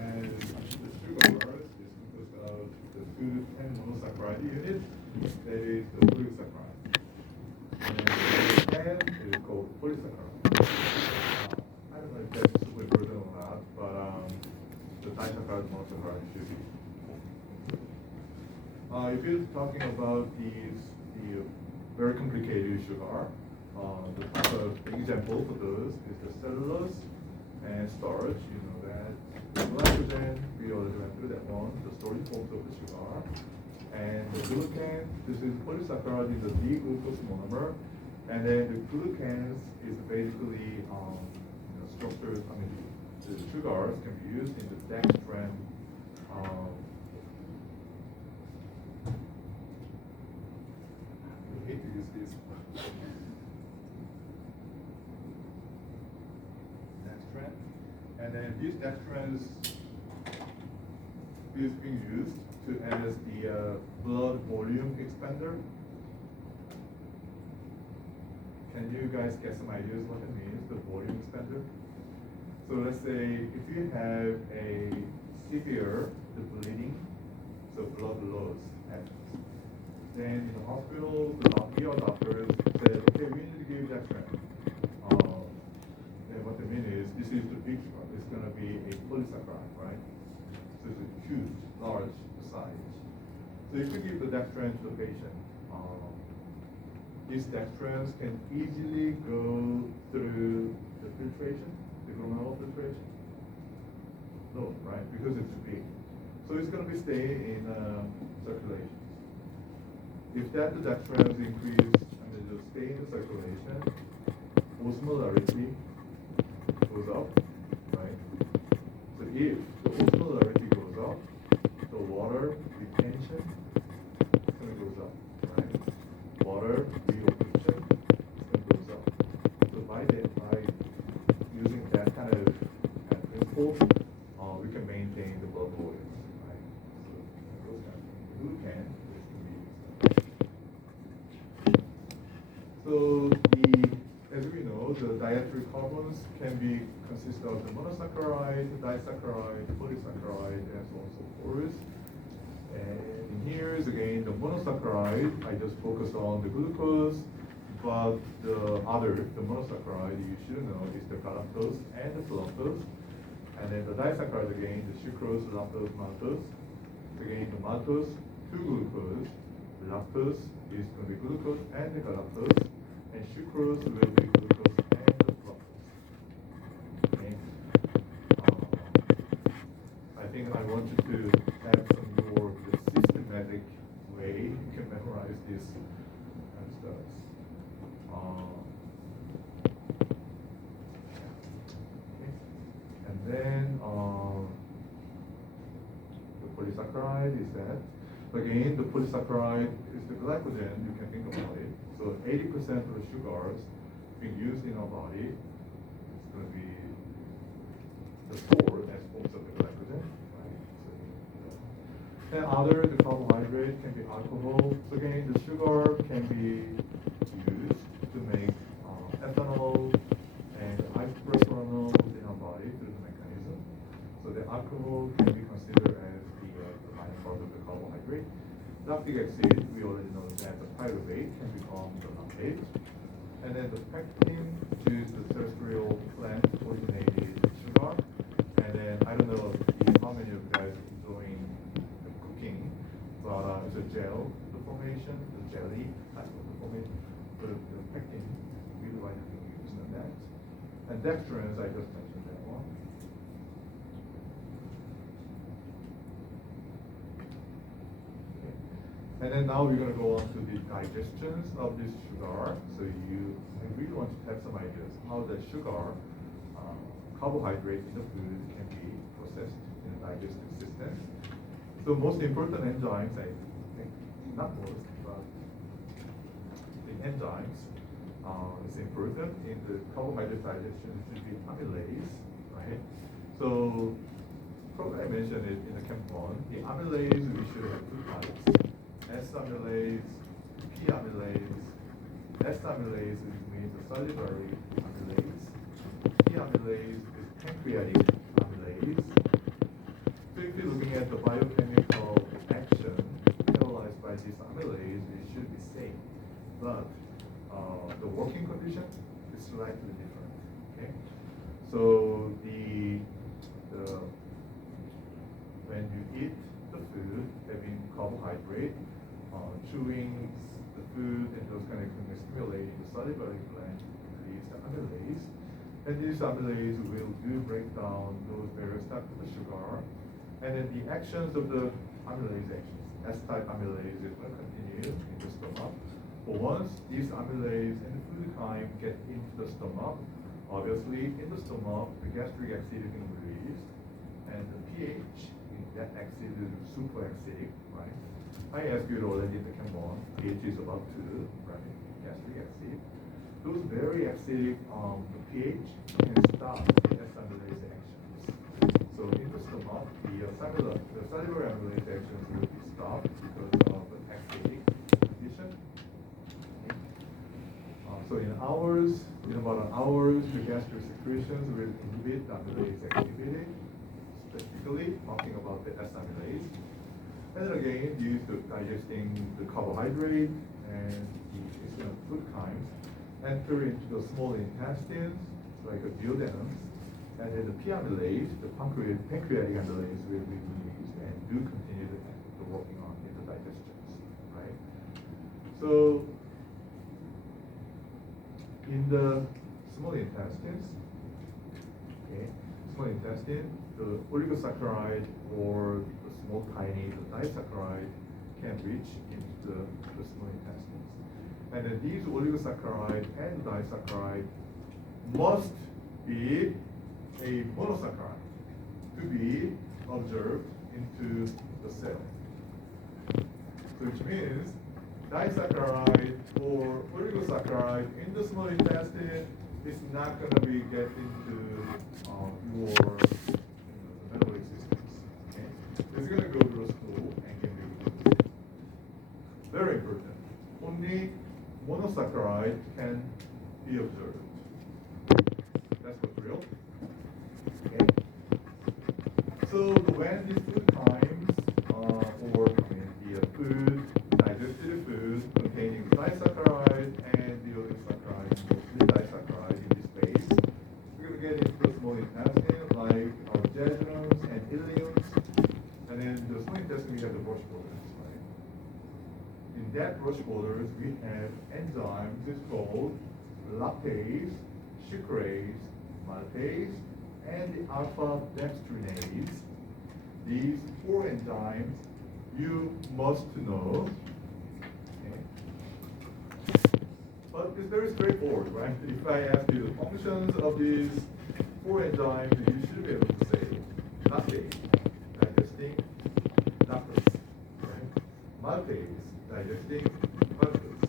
And the sugar is composed of the two 10 monosaccharide units, that is the polysaccharide. And the 10 is called polysaccharide. I don't know if that's super important or not, but the disaccharide monosaccharide should be. If you're talking about the very complicated sugar, the type of example for those is the cellulose and starch. You know that the glycogen, we already went through that one, the storage forms of the sugar. And the glucan, this is polysaccharide is a D-glucose monomer. And then the glucans is basically structures, the sugars can be used in the dextran. I hate to use this. Dextran. And then these dextrans is being used to as the blood volume expander. Can you guys get some ideas what it means, the volume expander? So let's say if you have a severe bleeding, so blood loss happens. Then in the hospital, the ER doctors say, okay, we need to give dextran. Then what they mean is, this is the big one. It's going to be a polysaccharide, right? So it's a huge, large size. So if you give the dextran to the patient, these dextrans can easily go through the filtration, the glomerular filtration. No, right? Because it's big. So it's going to be staying in circulation. If that the dextrans increase and they just stay in the circulation, osmolarity goes up, right? So if the osmolarity goes up, the water retention goes up, right? Water reabsorption goes up. So by using that kind of principle, we can maintain the blood volume, right? So those kind of things. Glucan can be used. So as we know, the dietary carbons can be consist of the monosaccharide, disaccharide, polysaccharide, and so on and so forth. And here is again the monosaccharide. I just focused on the glucose, but the monosaccharide you should know is the galactose and the fructose. And then the disaccharide again, the sucrose, lactose, maltose. Again, the maltose, 2 glucose, lactose is going to be glucose and the galactose, and sucrose will be glucose and the fructose. Okay. I think I want you to have some more systematic way you can memorize this kind of stuff. Okay. And then the polysaccharide is that. Again, the polysaccharide is the glycogen, you can think about it. So 80% of the sugars being used in our body is going to be the stored as forms of the glycogen. And the carbohydrate can be alcohol. So again, the sugar can be used to make ethanol and isopropanol in our body through the mechanism. So the alcohol can be considered as the minor part of the carbohydrate. Lactic acid, we already know that the pyruvate can become the lactate. And then the pectin, which is the terrestrial plant originated sugar. And then I don't know how many of you guys are enjoying cooking, but it's a gel, the formation, the jelly type of the formation. The pectin, really like to use on that. And dextrans, I just mentioned that one. Okay. And then now we're going to go on to the digestions of this sugar. So I really want to have some ideas how the sugar, carbohydrate in the food can be processed in the digestive system. So most important enzymes, I think, not most, but the enzymes is important in the carbohydrate digestion should be amylase, right? So probably I mentioned it in the Camp 1. The amylase, we should have 2 types. S-amylase, P-amylase. S-amylase means the salivary amylase. P-amylase is pancreatic amylase. So if you're looking at the biochemical action catalyzed by this amylase, it should be same. But the working condition is slightly different. Okay? So when you eat the food having carbohydrate, chewing the food and those kind of things stimulating the salivary gland increase the amylase. And this amylase will break down those various types of the sugar. And then the actions of the amylase actions, S-type amylase is going to continue in the stomach. But once these amylase and the food chyme get into the stomach, obviously in the stomach the gastric acid is released, and the pH in that acid is super acidic, right? I asked you already in the Chem 1, pH is about 2, right? Gastric acid. Those very acidic pH can stop the S-amylase actions. So in the stomach, the cellular amylase actions will be stopped because of the acidic condition. So in about an hour, the gastric secretions will inhibit the amylase activity, specifically talking about the S-amylase. And then again, due to digesting the carbohydrate and the food chymes, enter into the small intestines, like the duodenums, and then the P amylase, the pancreatic amylase will be released and do continue the working on in the digestions, right? So in the small intestines, the oligosaccharide or the small tiny disaccharide can reach into the small intestines. And then these oligosaccharide and disaccharide must be a monosaccharide to be observed into the cell. So which means disaccharide or oligosaccharide in the small intestine is not going to be get into your metabolic systems. Okay? It's going to go to the stool and can be used. Very important. Only monosaccharide can be observed. That's what's real. Okay. So when these food chymes, or the food, digested food containing disaccharide and the oligosaccharide, mostly disaccharide in this space, we're going to get into the small intestine like our jejunums and ileums, and then the small intestine we have the brush borders, right? In that brush borders we have enzymes. It's called lactase, sucrase, maltase, and the alpha dextrinase. These 4 enzymes you must know. Okay. But it's very straightforward, right? If I ask you the functions of these 4 enzymes, you should be able to say lactase, digesting lactose, right? Maltase, digesting maltose,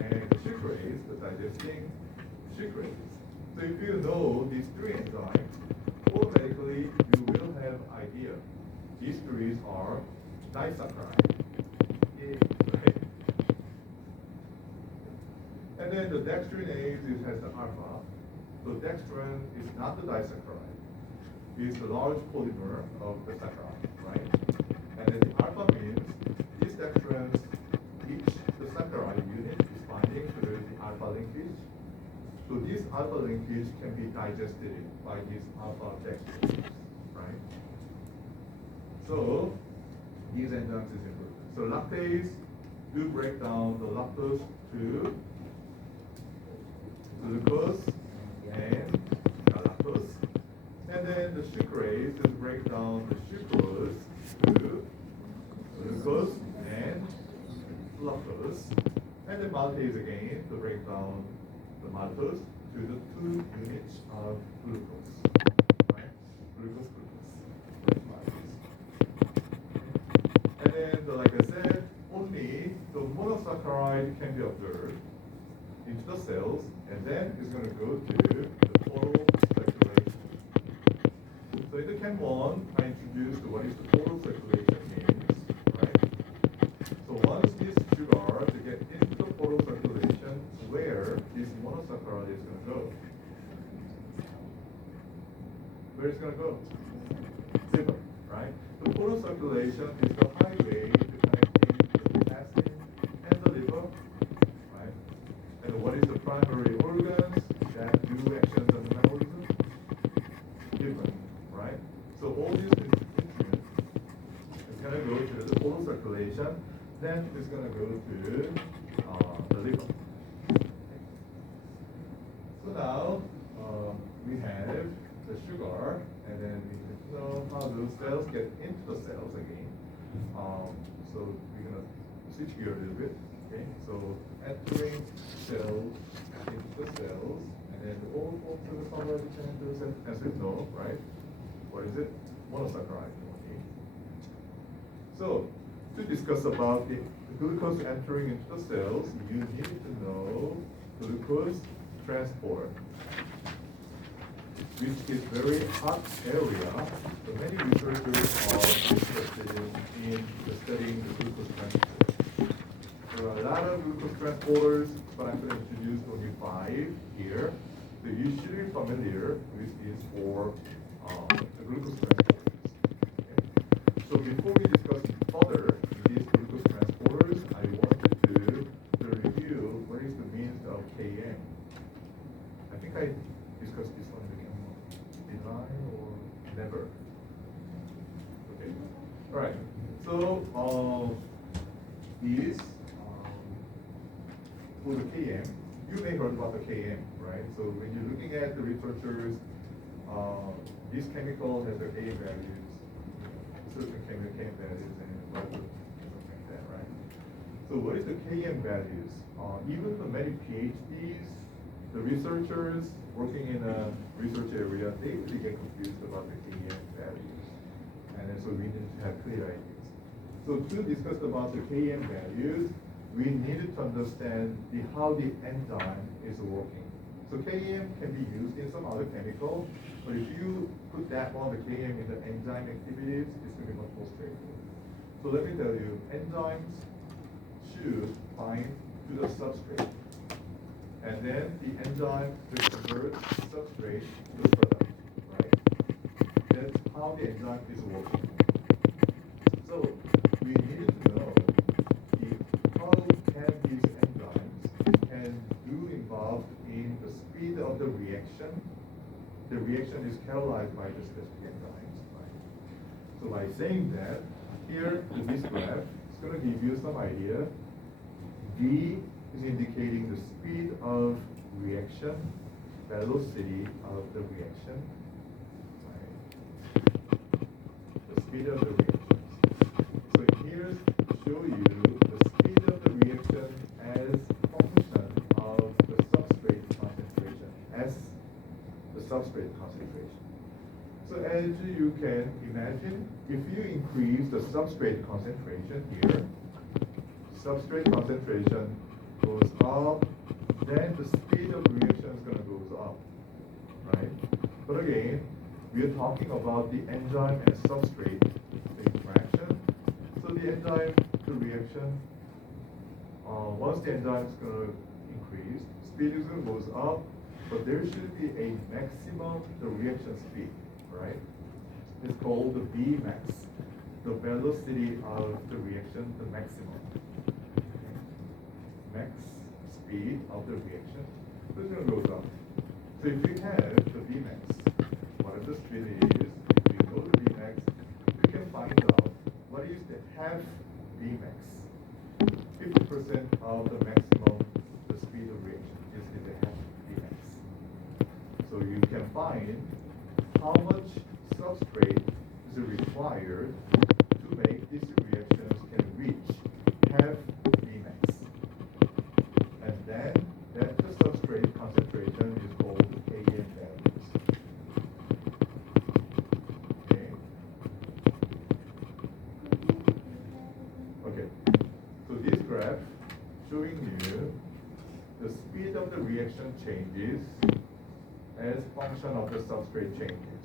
and sucrase, the digesting sucrase. So if you know these 3 enzymes, automatically you will have idea. These 3 are disaccharide. Right? And then the dextrinase has the alpha. So dextrin is not the disaccharide. It's the large polymer of the saccharide, right? And then the alpha means these dextrins, each the saccharide unit is binding to the alpha linkage. So this alpha linkage can be digested by these alpha dextrins, right? So these enzymes is important. So lactase do break down the lactose to glucose and galactose. And then the sucrase is break down the sucrose to glucose and lactose. And then maltase again to break down the maltose to the 2 units of glucose. Right? Glucose. And then, like I said, only the monosaccharide can be observed into the cells, and then it's going to go to the total circulation. So in the Chem 1, I introduced what is the total circulation means, right? So once this sugar to get into the total circulation, where this monosaccharide is going to go? Where it's going to go? Liver, right? The portal circulation is the highway connecting the intestine and the liver, right? And what is the primary organs that do actions on the metabolism? Liver, right? So all these nutrients is going to go to the portal circulation, then it's going to go to the liver. So now we have the sugar, and then we need to know how those cells get into the cells again. So we're going to switch gear a little bit. Okay, so entering cells into the cells, and then all go to the carbohydrate channels, as we know, right? What is it? Monosaccharide. Okay. So to discuss about the glucose entering into the cells, you need to know glucose transport, which is very hot area. So many researchers are interested in studying the glucose transport. There are a lot of glucose transporters, but I'm going to introduce only 5 here. So you should be familiar with these 4 the glucose transporters. Okay? So before we discuss further these glucose transporters, I wanted to review what is the meaning of Km. I think I discussed this one again. Did I or never? Okay. All right. So these for the Km, you may heard about the Km, right? So when you're looking at the researchers, this chemical has the Km values, certain chemical Km values, and something like that, right? So what is the Km values? Even for many PhDs, the researchers working in a research area, they really get confused about the Km values. And then so we need to have clear ideas. So to discuss about the Km values, we needed to understand how the enzyme is working. So Km can be used in some other chemical, but if you put that one, the Km in the enzyme activities, it's going to be much more straightforward. So let me tell you, enzymes should bind to the substrate. And then the enzyme will convert substrate to the product, right? That's how the enzyme is working. So we needed to know how can these enzymes can do involved in the speed of the reaction. The reaction is catalyzed by the specific enzymes, right? So by saying that, here in this graph, it's going to give you some idea. V is indicating the speed of reaction, velocity of the reaction, right? The speed of the reactions. So here's show you the speed of the reaction as function of the substrate concentration, as the substrate concentration. So as you can imagine, if you increase the substrate concentration here, substrate concentration goes up, then the speed of reaction is going to go up, right? But again, we are talking about the enzyme and substrate interaction. So the enzyme to reaction, once the enzyme is going to increase, speed is going to go up, but there should be a maximum the reaction speed, right? It's called the Vmax, the velocity of the reaction, the maximum. Max speed of the reaction, this is going to go up. So if you have the Vmax, whatever the speed is, if you know the Vmax, you can find out what is the half Vmax. 50% of the maximum, the speed of reaction is the half Vmax. So you can find how much substrate is required to make these reactions can reach half Vmax. And then that the substrate concentration is called the Km values. Okay. Okay. So this graph showing you the speed of the reaction changes as function of the substrate changes.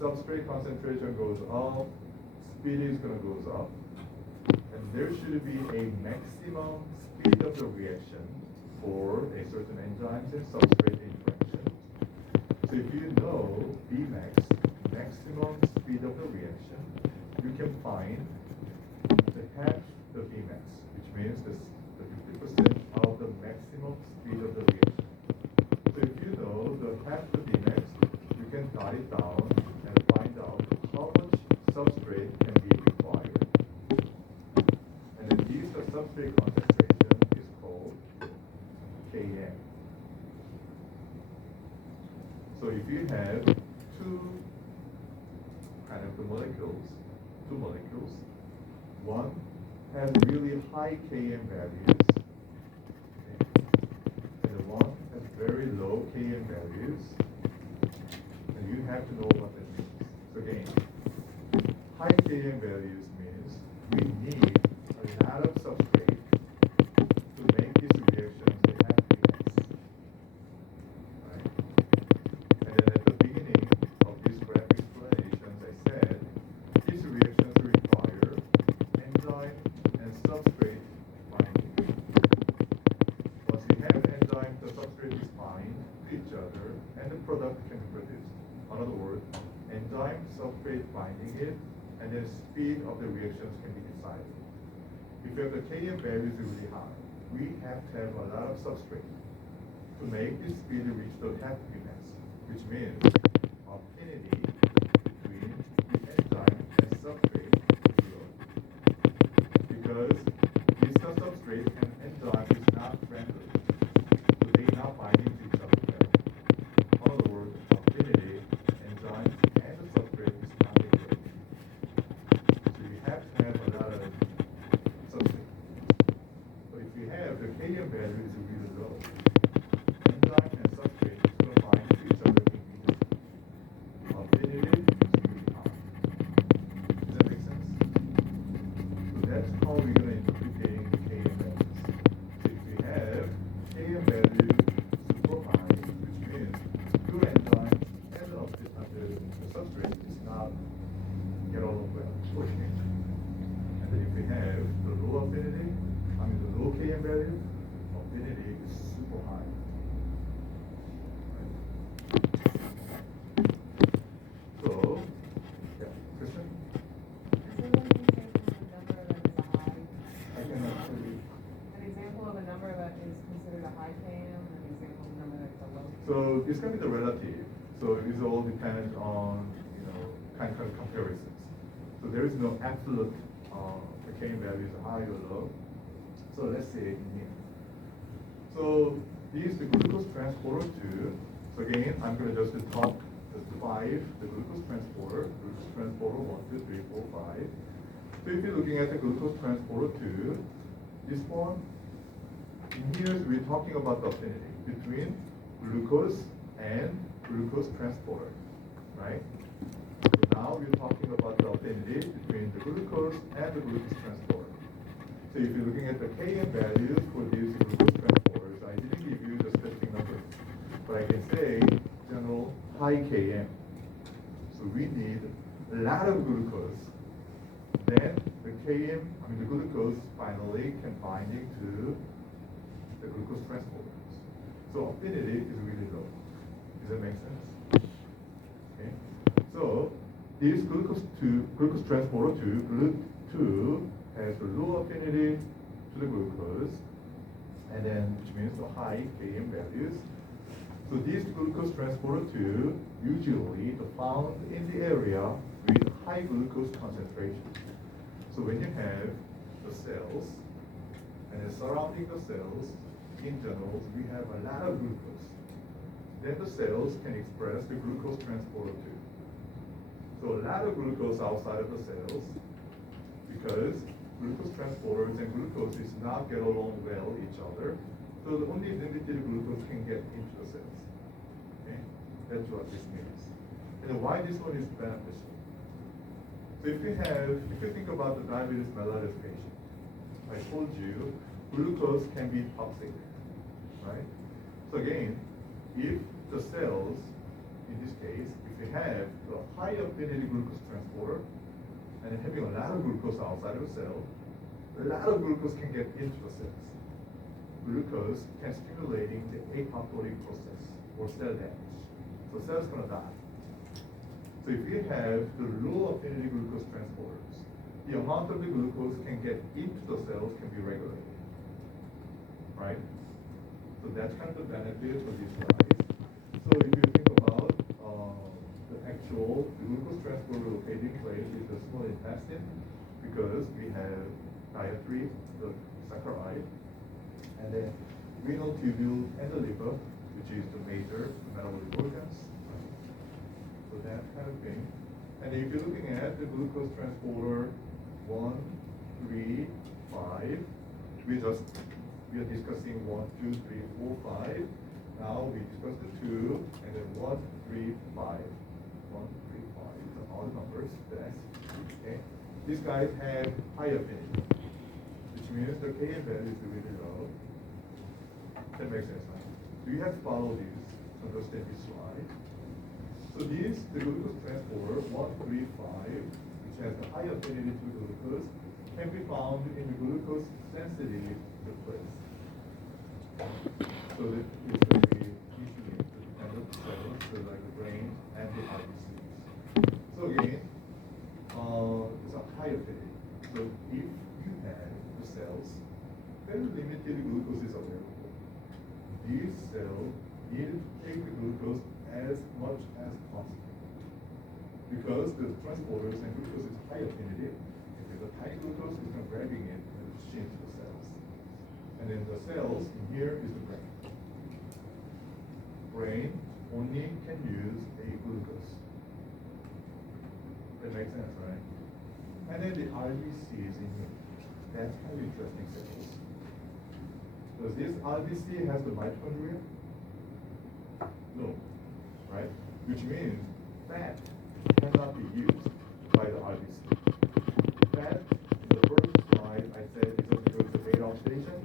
Substrate concentration goes up, speed is going to go up, and there should be a maximum speed of the reaction for a certain enzymes and substrate interaction. So if you know Vmax, maximum speed of the reaction, can find the half the Vmax, which means the 50% of the maximum speed of the reaction. So if you know the half the Vmax, you can dot it down and find out how much substrate can be required. And then the substrate concentration is called Km. So if you have two molecules, one has really high Km values, okay, and the one has very low Km values, and you have to know what that means. So again, high Km values means we need a lot of substrate to make these reactions they have to be nice. Right? And then at the beginning of this graph explanations, I said these reactions require enzyme and substrate binding. Once we have enzyme, the substrate is bind to each other, and the product can be produced. In other words, enzyme, substrate binding it, and then speed of the reactions can be decided. If you have the Km values really high, we have to have a lot of substrate to make this speed reach the half Vmax, which means affinity between the enzyme and substrate is low. Because this substrate and enzyme is not friendly, so they are not binding to each other well. In other words, affinity, enzymes, and the substrate is not very good. So you have to have a lot of substrate. So if you have the Km value is really low, enzyme and substrate is going to bind to each other immediately. Affinity is really high. Does that make sense? So that's how we're going to interpret the Km values. So if we have Km value super high, which means your enzyme and the substrate is not get along well. Okay. And then if we have the low affinity, the low Km value, affinity is super high. Right? So, yeah, Kristen? So what do you say from a number that is a high? I can actually. An example of a number that is considered a high Km, and an example of a number that is a low Km. So it's going to be the relative. So it all depends on, kind of comparisons. So there is no absolute, the Km value is high or low. So let's say in here. So this is the glucose transporter 2. So again, I'm going to just talk the 5, the glucose transporter 1, 2, 3, 4, 5. So if you're looking at the glucose transporter 2, this one, in here we're talking about the affinity between glucose and glucose transporter, right? So now we're talking about the affinity between the glucose and the glucose transporter. So if you're looking at the Km values for these glucose transporters, I didn't give you the specific number, but I can say general high Km. So we need a lot of glucose. Then the the glucose finally can binding to the glucose transporters. So affinity is really low. Does that make sense? Okay. So this glucose transporter 2, GLUT2, has a low affinity to the glucose, and then which means the high Km values. So this glucose transporter 2 usually found in the area with high glucose concentration. So when you have the cells, and then surrounding the cells, in general, we have a lot of glucose. Then the cells can express the glucose transporter 2. So a lot of glucose outside of the cells, because glucose transporters and glucose is not get along well each other. So the only limited glucose can get into the cells. Okay? That's what this means. And why this one is beneficial. So if you think about the diabetes mellitus patient, I told you glucose can be toxic, right? So again, if the cells, in this case, if you have the high affinity glucose transporter, and having a lot of glucose outside of the cell, a lot of glucose can get into the cells. Glucose can stimulating the apoptotic process or cell damage. So cell's gonna die. So if you have the low affinity glucose transporters, the amount of the glucose can get into the cells can be regulated, right? So that's kind of the benefit of these slides. So if you think about the actual glucose transporter locating place is the small intestine, because we have dietary, the saccharide, and then renal tubule and the liver, which is the major metabolic organs. So that kind of thing. And if you're looking at the glucose transporter 1, 3, 5, we are discussing 1, 2, 3, 4, 5. Now we discuss the 2, and then 1, 3, 5. 1, 3, 5. These are all the numbers. That's okay. These guys have high affinity, which means the Km value is really low. That makes sense, right? So you have to follow these to understand this slide. So these, the glucose transporter 1, 3, 5, which has the high affinity to glucose, can be found in the glucose sensitive place. So that it's going to be usually the dependent cells, so like the brain and the RBCs. So again, it's a high affinity. So if you have the cells, very limited glucose is available. These cells need to take the glucose as much as possible. Because the transporters and glucose is high affinity, if there's a high glucose, it's not grabbing it and pushing into the cells. And then the cells in here is the brain. Brain only can use a glucose. That makes sense, right? And then the RBC is in here. That's kind of interesting cells. Does this RBC has the mitochondria? No, right? Which means fat cannot be used by the RBC. Fat, in the first slide, I said is undergoes the beta oxidation,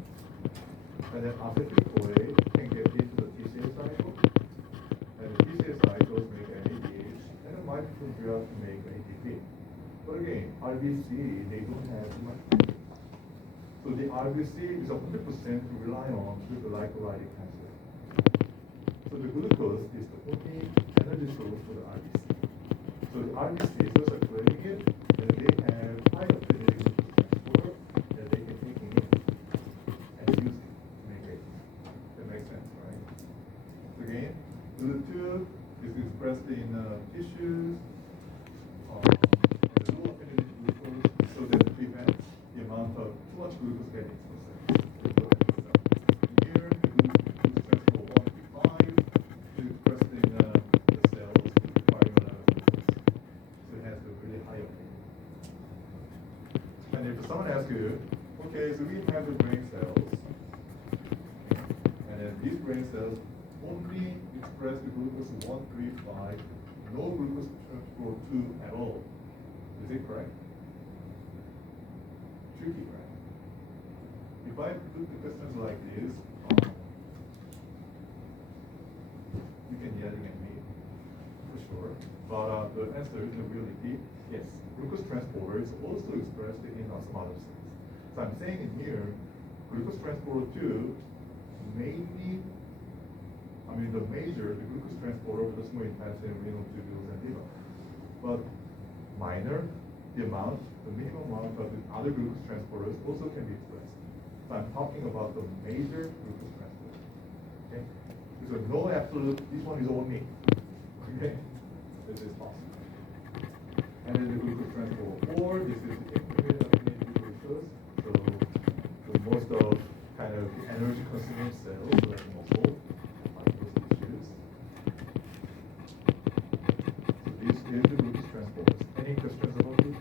and then acetyl-CoA can get into the TCA cycle, and the TCA cycles make NADH, and the mitochondria make ATP. But again, RBC, they don't have too much. So the RBC is 100% to rely on with the glycolytic acid. So the glucose is the only energy source for the RBC. So the RBC is just circulating it, and they have high affinity glucose transporter that they can take in and use it to make it. That makes sense, right? So again, GLUT2 is expressed in tissues, and the low affinity glucose, so that it prevents the amount of too much glucose getting into the cells. Here, the glucose transporter 1 to 5 is expressed in the cells requiring a lot of glucose. So it has a really high affinity. And if someone asks you, okay, so we have the brain cells, and then these brain cells only express the glucose 1, 3, 5, no glucose transport 2 at all. Is it correct? Tricky, right? If I put the questions like this, you can yell at me, for sure. But the answer is in reality, yes. Glucose transporter is also expressed in some other cells. So I'm saying in here, glucose transporter 2 mainly, the glucose transporter with the small intestine, renal tubules, and liver. But minor, the minimum amount of the other glucose transporters also can be expressed. So I'm talking about the major glucose transporter. Okay? So no absolute, this one is only. Okay? This is possible. And then the glucose transporter 4, this is the intermediate affinity glucose. So most of kind of the energy consuming cells, like muscle, tissues. So these are the glucose transporters. Any questions about this?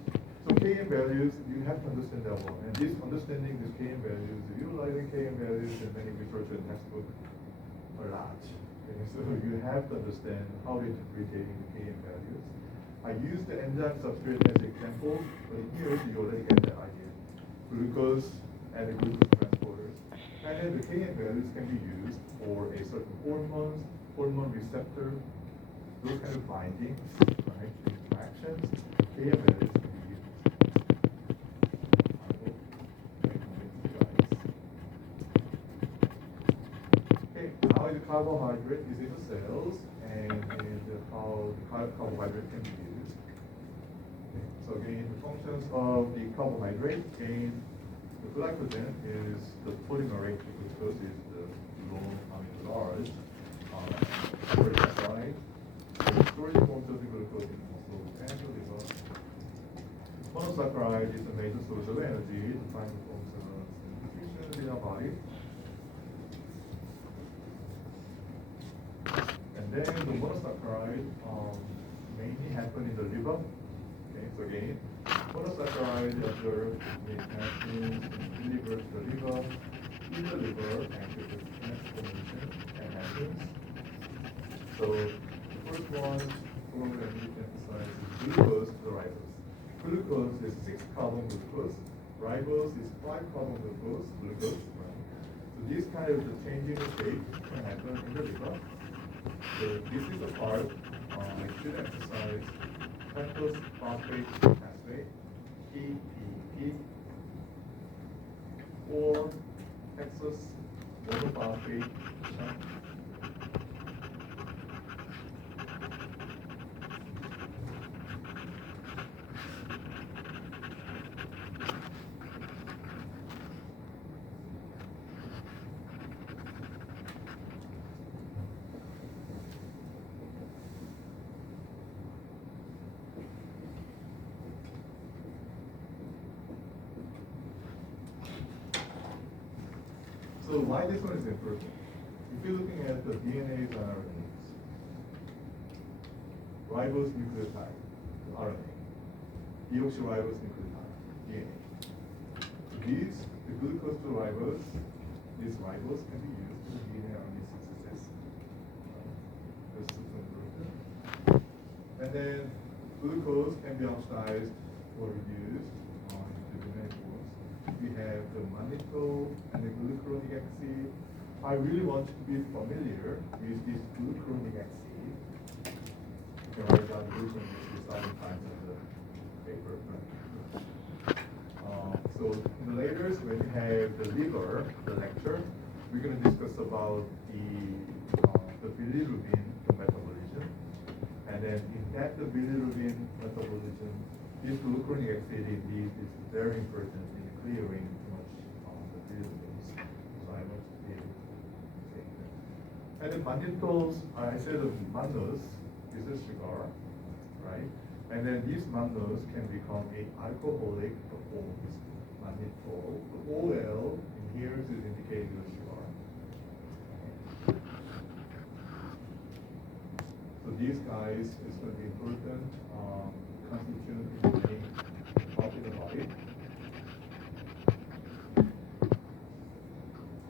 So Km values, you have to understand that one. And this understanding these Km values, utilizing Km values in many research and textbook are large. Okay? So you have to understand how to interpret the Km values. I use the enzyme substrate as an example, but here you already get that idea. Glucose and the glucose transporters. And then the Km values can be used for a certain hormone receptor, those kind of bindings, right, interactions. Km values can be used. Okay, now the carbohydrate is in the cells, and how the carbohydrate can be used. Okay. So again, the functions of the carbohydrate, again, the glycogen is the polymerase, glucose is the large polysaccharide. The storage forms of the glucose in muscle and the liver. Monosaccharide is a major source of energy, the primary function of nutrition in our body. And then the monosaccharide mainly happen in the liver. Okay, so again, monosaccharide observed in actions delivered to the liver. In the liver, active transformation and happens. So the first one, probably I need to emphasize, is glucose to the ribose. Glucose is 6-carbon glucose. Ribose is 5-carbon glucose. Right? So this kind of the changing of shape can happen in the liver. So this is the part I should emphasize. Pentose phosphate pathway, PPP, or hexose monophosphate. So why this one is important? If you're looking at the DNAs and RNAs, ribose nucleotide, RNA, deoxyribose nucleotide, DNA. So these, the glucose to ribose, this ribose can be used in the DNA RNA synthesis. That's super important. And then glucose can be oxidized or reduced into many forms. We have the mannitol and the glucuronic acid. I really want you to be familiar with this glucuronic acid. You can write down glucuronic acid several times in the paper. So in the later, when we have the liver, the lecture, we're going to discuss about the bilirubin metabolism. And then in that, the bilirubin metabolism, this glucuronic acid indeed is very important in clearing too much the bilirubins. So I want to be able to say that. And the mannitols, I said the mannose is a sugar, right? And then these mannose can become a alcoholic forms. Mannitol, the OL in here is indicating the sugar. So these guys is going to be important constituent in many parts of the body.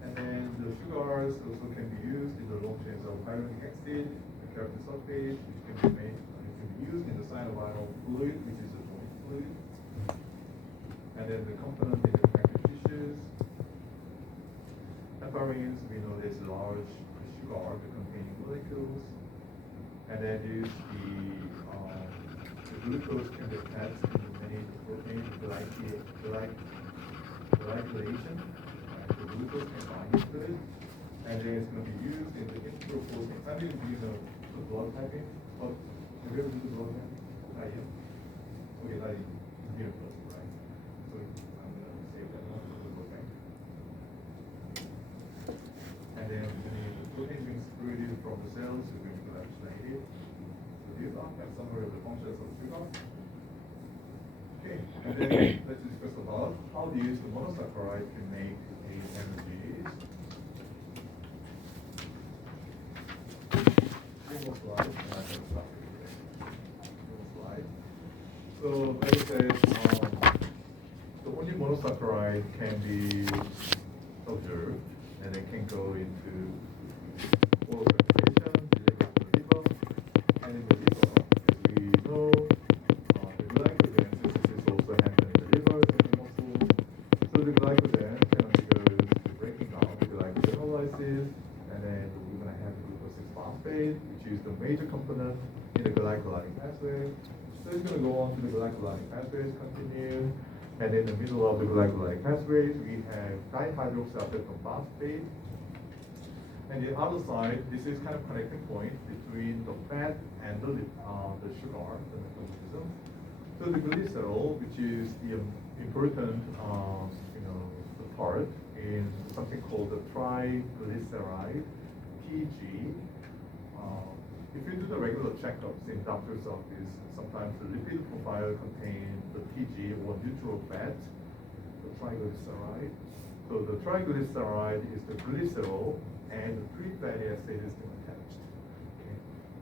And then the sugars also can be used in the long chains of hyaluronic acid, the carotene sulfate, which can be made, it can be used in the synovial fluid, which is a joint fluid. And then the component in the connective tissues. Heparins, we know there's large sugar containing molecules. And then there's the glucose can be attached to many protein glycation. The glucose can bind to it. And then it's going to be used in the intraprotein. I mean, you know, the blood typing. Oh, have you ever done the blood typing? Not yet. Okay, not here first, right? So I'm going to save that one for the blood bank. And then the protein being secreted from the cells, we're going to isolate it. So these are a summary of the functions of sugar. Okay, and then let's discuss about how these monosaccharide can make a energies. One more slide, and I'm going to stop it today. One more slide. So like I said, the only monosaccharide can be observed, and it can go into oral fermentation, delivered to the liver, and in the liver, as we know, the glycogen synthesis also happens in the liver, in the muscles. So the glycogen can undergo the breaking down of the glycogenolysis, and then we're going to have glucose 6-phosphate, which is the major component in the glycolytic pathway. So it's going to go on to the glycolytic pathways, continue. And in the middle of the glycolytic pathways, we have dihydroxyapatone phosphate. And the other side, this is kind of connecting point between the fat and the sugar, the metabolism. So the glycerol, which is the important, the part in something called the triglyceride, TG. If you do the regular checkups in doctor's office, sometimes the lipid profile contains the TG or neutral fat, the triglyceride. So the triglyceride is the glycerol and the three fatty acids attached. Okay.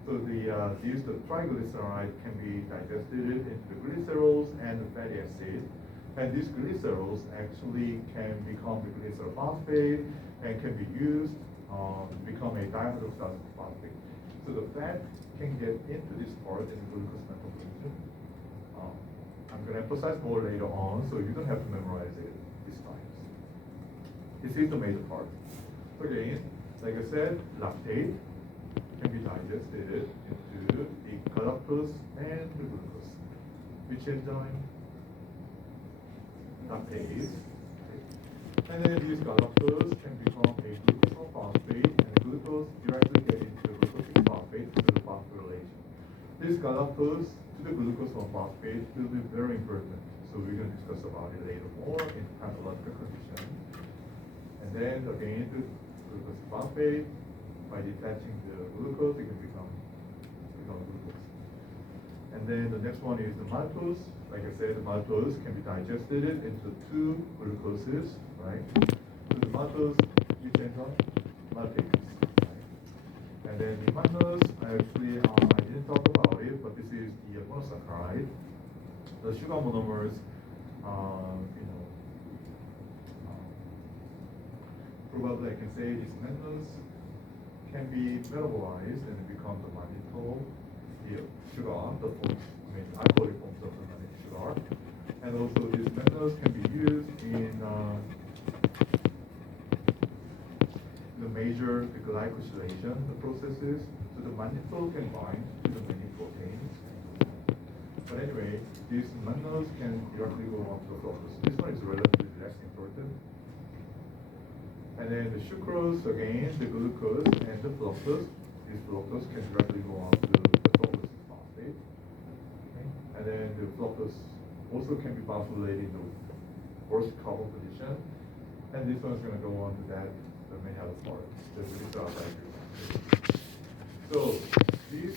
So the triglyceride can be digested into the glycerols and the fatty acids. And these glycerols actually can become the glycerol phosphate and can be used to become a dihydroxyl phosphate. So the fat can get into this part in the glucose metabolism. I'm going to emphasize more later on, so you don't have to memorize it this time. This is the major part. So again, like I said, lactate can be digested into the galactose and the glucose. Which enzyme? Lactase. And then these galactose can become a glucose phosphate, and the glucose directly get into the glucose phosphate through the phosphorylation. This galactose to the glucose phosphate will be very important. So we're going to discuss about it later more in pathological condition. And then again, the glucose phosphate, by detaching the glucose, it can become glucose. And then the next one is the maltose. Like I said, the maltose can be digested into two glucoses, right? So the maltose, which enzyme? Maltase. Right? And then the mannose, I didn't talk about it, but this is the monosaccharide. The sugar monomers, probably I can say this mannose can be metabolized and become the mannitol, the sugar, alcoholic forms of the sugar. And also this mannose can be used in the major glycosylation processes. So the mannitol can bind to the many proteins. But anyway, this mannose can directly go on to the fructose. This one is relatively less important. And then the sucrose, again, the glucose and the fructose. This fructose can directly go on to the fructose phosphate. Okay. And then the fructose also can be phosphorylated in the worst carbon position. And this one's going to go on to that, the many other parts. So these are like, so these